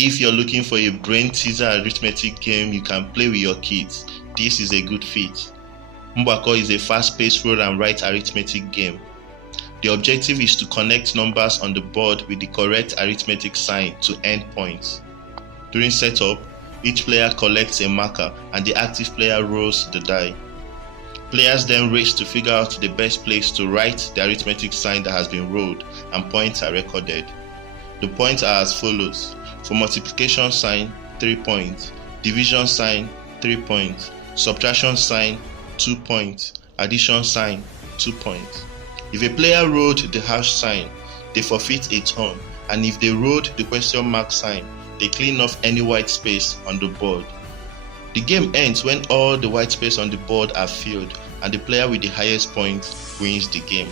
If you're looking for a brain teaser arithmetic game you can play with your kids, this is a good fit. Mgbako is a fast-paced roll and write arithmetic game. The objective is to connect numbers on the board with the correct arithmetic sign to earn points. During setup, each player collects a marker and the active player rolls the die. Players then race to figure out the best place to write the arithmetic sign that has been rolled, and points are recorded. The points are as follows. For multiplication sign, 3 points. Division sign, 3 points. Subtraction sign, 2 points. Addition sign, 2 points. If a player rolled the hash sign, they forfeit a turn, and if they rolled the question mark sign, they clean off any white space on the board. The game ends when all the white space on the board are filled, and the player with the highest points wins the game.